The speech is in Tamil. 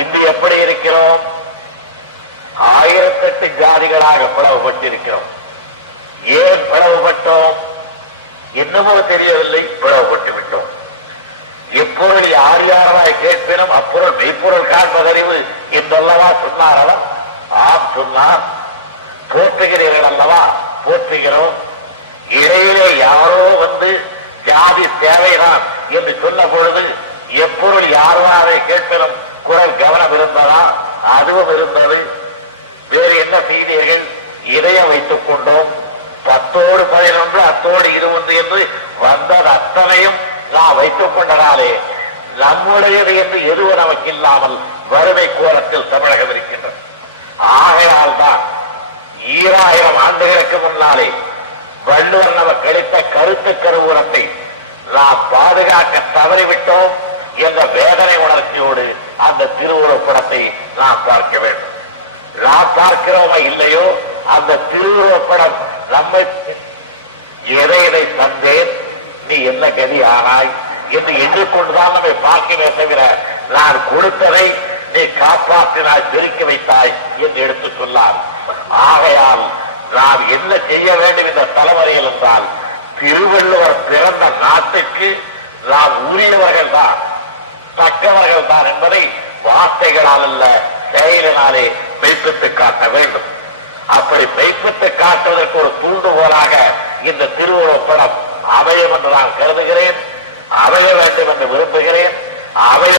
இன்று எப்படி இருக்கிறோம்? ஆயிரத்தெட்டு ஜாதிகளாக பிளவுபட்டிருக்கிறோம் ஏன் பிளவுபட்டோம் என்னமோ தெரியவில்லை பிளவுபட்டு விட்டோம். எப்பொருள் யார் யாராய் கேட்பினும் அப்பொருள் மெய்ப்பொருள் காண்பதறிவு என்றல்லவா சொன்னாரவா? ஆம் சொன்னார். போற்றுகிறீர்கள் அல்லவா? போற்றுகிறோம். இடையிலே யாரோ வந்து ஜாதி தேவைதான் என்று சொன்ன பொழுது எப்பொருள் யாராவை கேட்பினும் குரல் அதுவும் இருந்தது வேறு என்ன செய்தீர்கள்? இதயம் வைத்துக் கொண்டோம். பத்தோடு பதினொன்று அத்தோடு இருபது என்று வந்தது அத்தனையும் நாம் வைத்துக் கொண்டதாலே. நம்முடையது என்று எதுவும் நமக்கு இல்லாமல் வறுமை கோலத்தில் தமிழகம் இருக்கின்றது. ஆகையால் தான் ஈராயிரம் ஆண்டுகளுக்கு முன்னாலே வள்ளுவர் நமக்கு அளித்த கருத்து கருவூரத்தை நாம் பாதுகாக்க தவறிவிட்டோம் என்ற வேதனை உணர்ச்சியோடு அந்த திருவுருப்படத்தை நாம் பார்க்க வேண்டும். நாம் பார்க்கிறோமா இல்லையோ அந்த திருவுருவப்படம் நம்மை எதை தந்தேன் நீ என்ன கதி ஆனாய் என்று எண்ணிக்கொண்டுதான் நம்மை பார்க்கவே தவிர நான் கொடுத்ததை நீ காப்பாற்றினாய் பெருக்கி வைத்தாய் என்று எடுத்துச் சொன்னார். ஆகையால் நாம் என்ன செய்ய வேண்டும் இந்த தலைமுறையில் என்றால் திருவள்ளுவர் பிறந்த நாட்டுக்கு நாம் உரியவர்கள் தான் தக்கவர்கள் தான் என்பதை வார்த்தைகளால் அல்ல செயலினாலே மெய்ப்பித்து காட்ட வேண்டும். அப்படி மெய்ப்பித்து காட்டுவதற்கு ஒரு தூண்டுகோலாக இந்த திருவுருவப் படம் அமையும் என்று நான் கருதுகிறேன். அமைய வேண்டும் என்று விரும்புகிறேன். அமைய